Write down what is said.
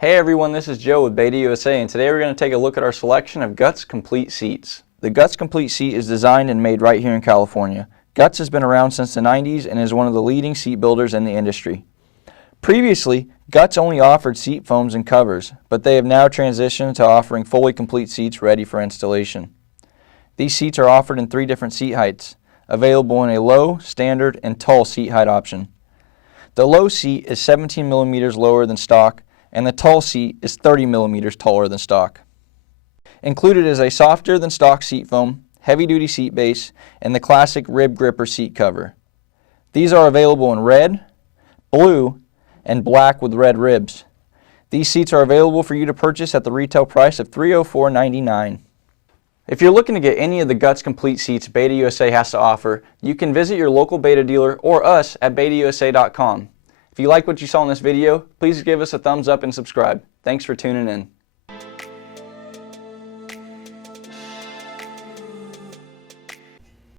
Hey everyone, this is Joe with Beta USA, and today we're going to take a look at our selection of Gus Complete seats. The Gus Complete seat is designed and made right here in California. Gus has been around since the 90s and is one of the leading seat builders in the industry. Previously, Gus only offered seat foams and covers, but they have now transitioned to offering fully complete seats ready for installation. These seats are offered in 3 different seat heights, available in a low, standard, and tall seat height option. The low seat is 17 millimeters lower than stock, and the tall seat is 30 millimeters taller than stock. Included is a softer than stock seat foam, heavy-duty seat base, and the classic rib gripper seat cover. These are available in red, blue, and black with red ribs. These seats are available for you to purchase at the retail price of $304.99. If you're looking to get any of the Gus Complete seats Beta USA has to offer, you can visit your local Beta dealer or us at betausa.com. If you like what you saw in this video, please give us a thumbs up and subscribe. Thanks for tuning in.